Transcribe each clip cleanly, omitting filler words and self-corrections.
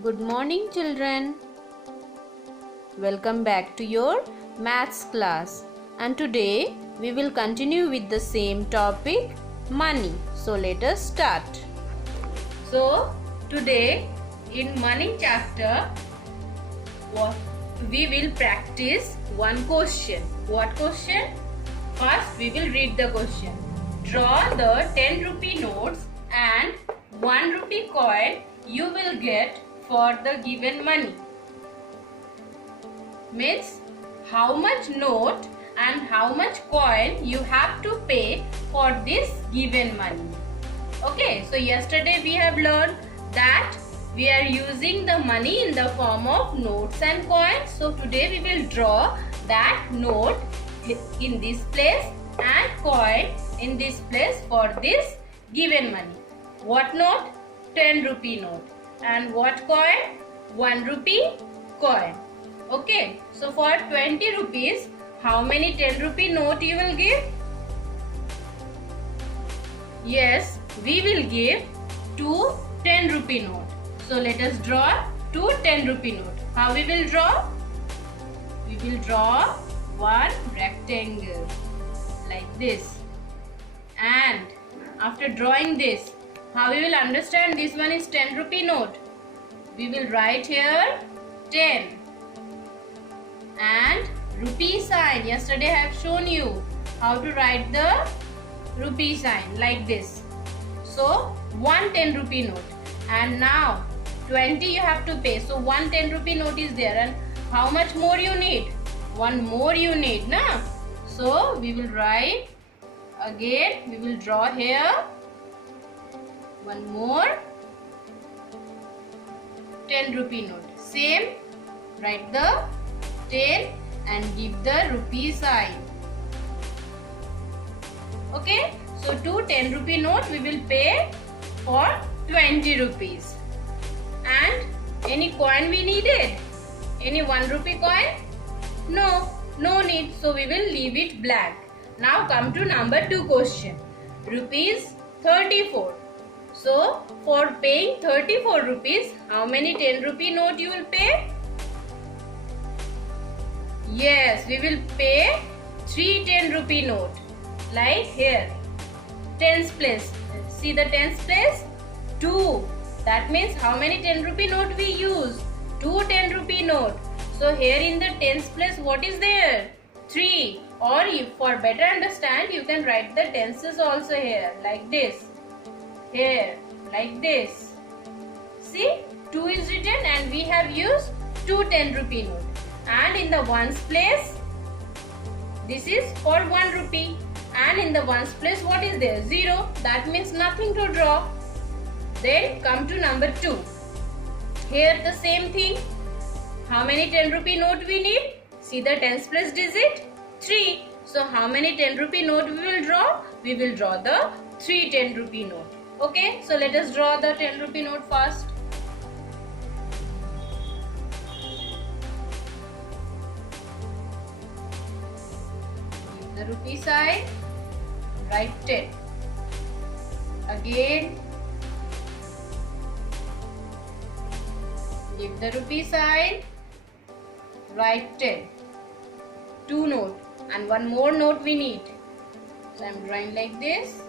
Good morning, children. Welcome back to your maths class. And today we will continue with the same topic, money. So let us start. So today in money chapter, we will practice one question. What question? First we will read the question. Draw the 10 rupee notes and 1 rupee coin you will get for the given money. Means how much note and how much coin you have to pay for this given money. Okay, so yesterday we have learned that we are using the money in the form of notes and coins. So today we will draw that note in this place and coin in this place for this given money. What note? 10 rupee note. And what coin? 1 rupee coin. Okay, so for 20 rupees, how many 10 rupee note you will give? Yes, we will give 2 10 rupee note. So let us draw 2 10 rupee note. How we will draw? We will draw one rectangle like this. And after drawing this, how we will understand this one is 10 rupee note? We will write here 10 and rupee sign. Yesterday I have shown you how to write the rupee sign like this. So 1 10 rupee note, and now 20 you have to pay. So 1 10 rupee note is there, and how much more you need? One more you need, na? So we will write again. We will draw here one more 10 rupee note. Same, write the 10 and give the rupee sign. Okay, so 2 10 rupee note we will pay for 20 rupees. And any coin we needed? Any 1 rupee coin? No need. So we will leave it blank. Now come to number 2 question. Rupees 34. So for paying 34 rupees, how many 10 rupee note you will pay? Yes, we will pay 3 10 rupee note. Like here, tens place. See the tens place? 2. That means how many 10 rupee note we use? 2 10 rupee note. So here in the tens place, what is there? 3. Or for better understand, you can write the tenses also here like this. Here like this. See, 2 is written and we have used 2 10 rupee note. And in the ones place, this is for 1 rupee. And in the ones place, what is there? 0. That means nothing to draw. Then come to number 2. Here the same thing. How many 10 rupee note we need? See the tens place digit? 3. So how many 10 rupee note we will draw? We will draw the 3 10 rupee note. Okay, so let us draw the 10 rupee note first. Give the rupee side, write 10. Again, give the rupee side, write 10. 2 note and 1 more note we need. So I am drawing like this.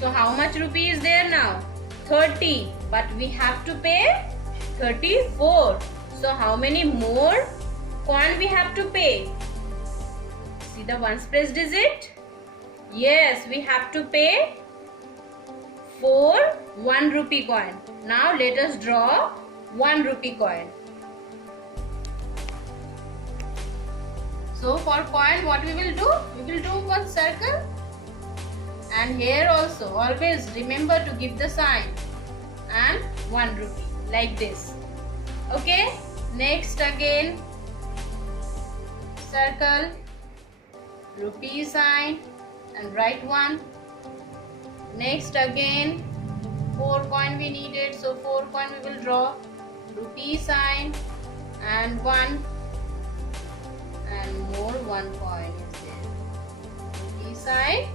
So how much rupee is there now? 30. But we have to pay 34. So how many more coin we have to pay? See the ones place digit? Yes, we have to pay 4 1 rupee coin. Now let us draw 1 rupee coin. So for coin, what we will do? We will do one circle. And here also, always remember to give the sign and 1 rupee like this. Okay, next again circle, rupee sign and write 1. Next again 4 coin we needed, so 4 coin we will draw, rupee sign and 1 and more 1 coin is there. sign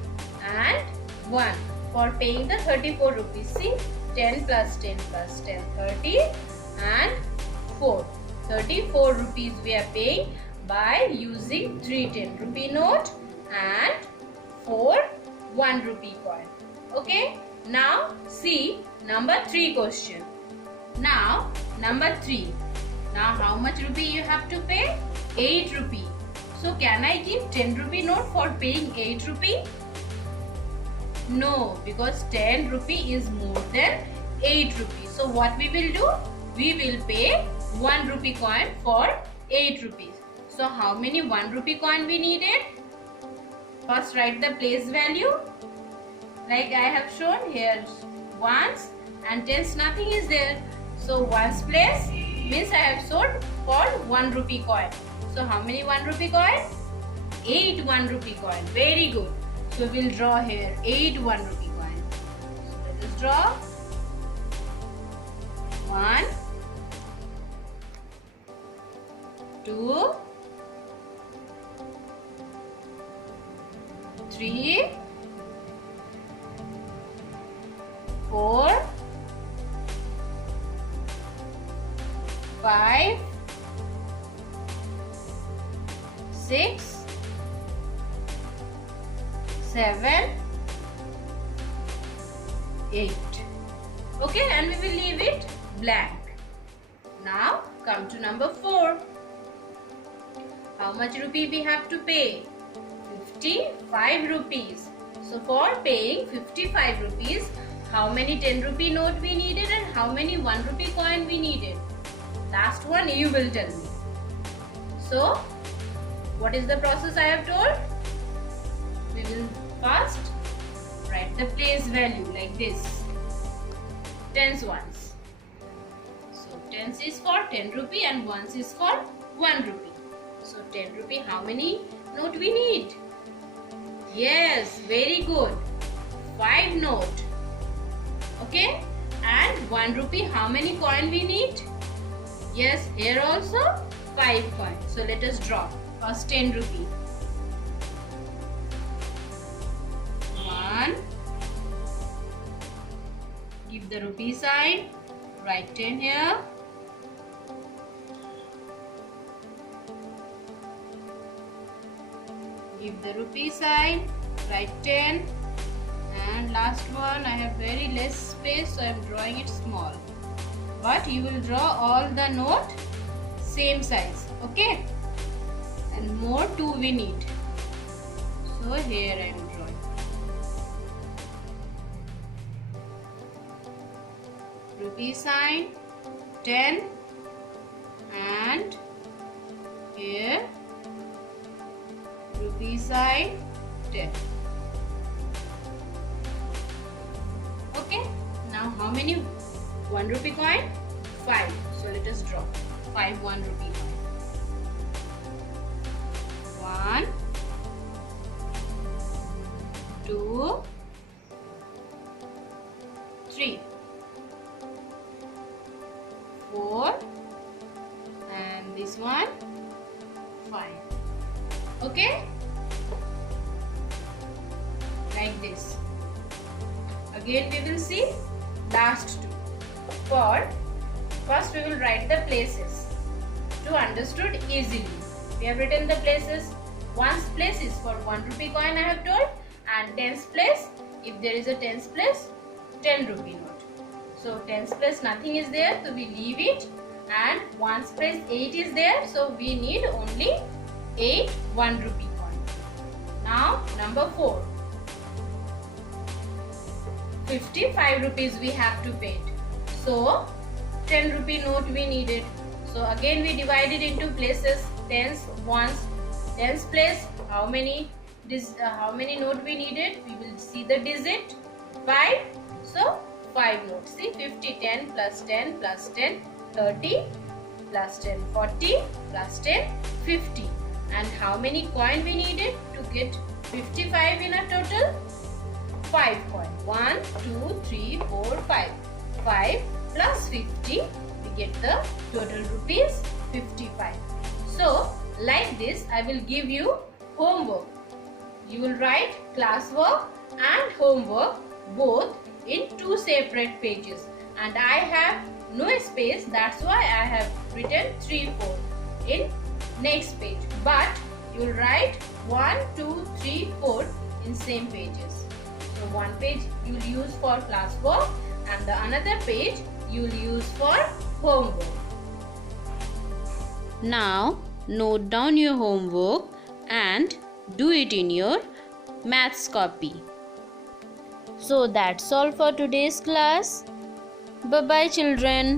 and 1 for paying the 34 rupees. See, 10 plus 10 plus 10, 30 and 4. 34 rupees we are paying by using 3 10 rupee note and 4 1 rupee coin. Okay. Now see number 3 question. Now number 3. Now how much rupee you have to pay? 8 rupee. So can I give 10 rupee note for paying 8 rupee? No, because 10 rupee is more than 8 rupee. So what we will do? We will pay 1 rupee coin for 8 rupees. So how many 1 rupee coin we needed? First write the place value. Like I have shown here, ones and tens nothing is there. So ones place means I have sold for 1 rupee coin. So how many 1 rupee coin? 8 1 rupee coin. Very good. So we will draw here 8 1 rupee coin. So let us draw 1, 2, 3, 4, 5, 6, 7, 8. Okay, and we will leave it blank. Now come to number 4. How much rupee we have to pay? 55 rupees. So for paying 55 rupees, how many 10 rupee note we needed and how many 1 rupee coin we needed? Last one you will tell me. So what is the process I have told? We will first write the place value like this. Tens ones. So tens is for 10 rupee and ones is for 1 rupee. So 10 rupee, how many note we need? Yes, very good. 5 note. Okay. And 1 rupee, how many coin we need? Yes, here also 5 coin. So let us draw. First 10 rupee. 1. Give the rupee sign. Write 10 here. Give the rupee sign. Write 10. And last one, I have very less space, so I am drawing it small. But you will draw all the note same size. Okay. And more 2 we need. So here I am drawing. Rupee sign 10 and here rupee sign 10. Okay. Now how many 1 rupee coin? 5. So let us draw 5 1 rupee coin. 1, 2, 3, 4, and this one 5. Okay, like this. Again we will see last 2. For first we will write the places to understood easily. We have written the places. Ones place is for 1 rupee coin I have told, and tens place, if there is a tens place, 10 rupee note. So tens place nothing is there, so we leave it, and ones place 8 is there, so we need only 8 1 rupee coin. Now number 4. 55 rupees we have to pay. So 10 rupee note we needed. So again we divided into places, tens, ones, tens place. How many note we needed? We will see the digit 5. So 5 notes. See 50, 10 plus 10 plus 10, 30 plus 10, 40 plus 10, 50. And how many coin we needed to get 55 in a total? 5 coin. 1, 2, 3, 4, 5. 5 plus 50, we get the total rupees 55. So like this I will give you homework. you will write classwork and homework both in 2 separate pages, and I have no space, that's why I have written 3-4 in next page, but you will write 1, 2, 3, 4 in same pages. So one page you will use for classwork and the another page you will use for homework. Now note down your homework and do it in your maths copy. So that's all for today's class. Bye bye children.